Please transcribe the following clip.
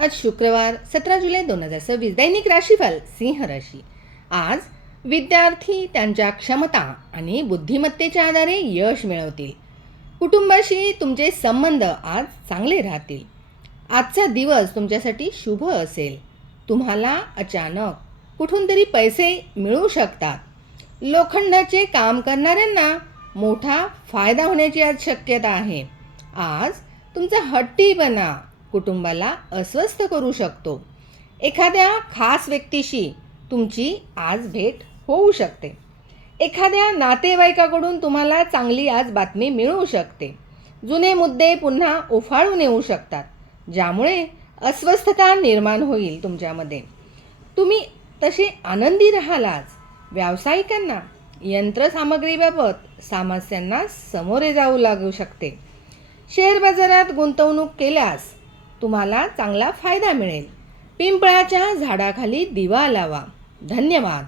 आज शुक्रवार 17 जुलै 2026 दैनिक राशीफल सिंह राशी। आज विद्यार्थी त्यांच्या क्षमता आणि बुद्धिमत्तेच्या आधारे यश मिळवतील। कुटुंबाशी तुमचे संबंध आज चांगले राहतील। आजचा दिवस तुमच्यासाठी शुभ असेल। तुम्हाला अचानक कुठून तरी पैसे मिळू शकतात। लोखंडाचे काम करणाऱ्यांना मोठा फायदा होण्याची आज शक्यता आहे। आज तुमचा हट्टीपणा कुटुंबाला अस्वस्थ करू शकतो। एखाद्या खास व्यक्तीशी तुमची आज भेट होऊ शकते। एखाद्या नातेवाईकाकडून तुम्हाला चांगली आज बातमी मिळू शकते। जुने मुद्दे पुन्हा उफाळून येऊ शकतात, ज्यामुळे अस्वस्थता निर्माण होईल तुमच्यामध्ये। तुम्ही तसे आनंदी राहालाच। व्यावसायिकांना यंत्रसामग्रीबाबत समस्यांना सामोरे जाऊ लागू शकते। शेअर बाजारात गुंतवणूक केल्यास तुम्हाला चांगला फायदा मिळेल। पिंपळाच्या झाडाखाली दिवा लावा। धन्यवाद।